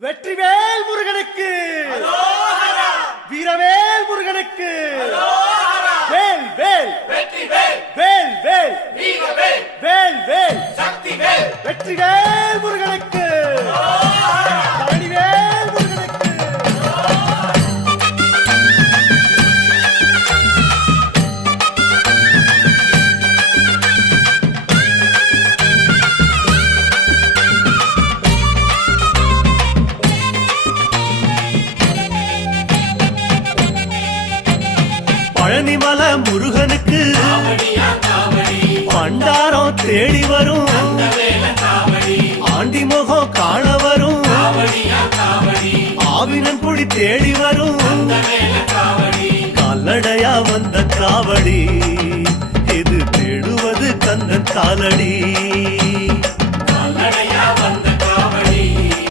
வெற்றிவேல் முருகனுக்கு, வீரவேல் முருகனுக்கு, வேல் வேல் வெற்றிவேல், வேல் வேல் வீரவேல், வேல் வேல் சக்திவேல், வெற்றிவேல் முருகனுக்கு, பழனிவேல் முருகனுக்கு. பழனிமல முருகனுக்கு காவடியா காவடி, பண்டாரம் தேடி வரும், வேல காவடி, ஆண்டி முகம் காண வரும், காவடியா காவடி, ஆவினன் குடி தேடி வரும், வேல காவடி, கால்நடையா வந்த காவடி, இது தேடுவது கந்தன் காலடி.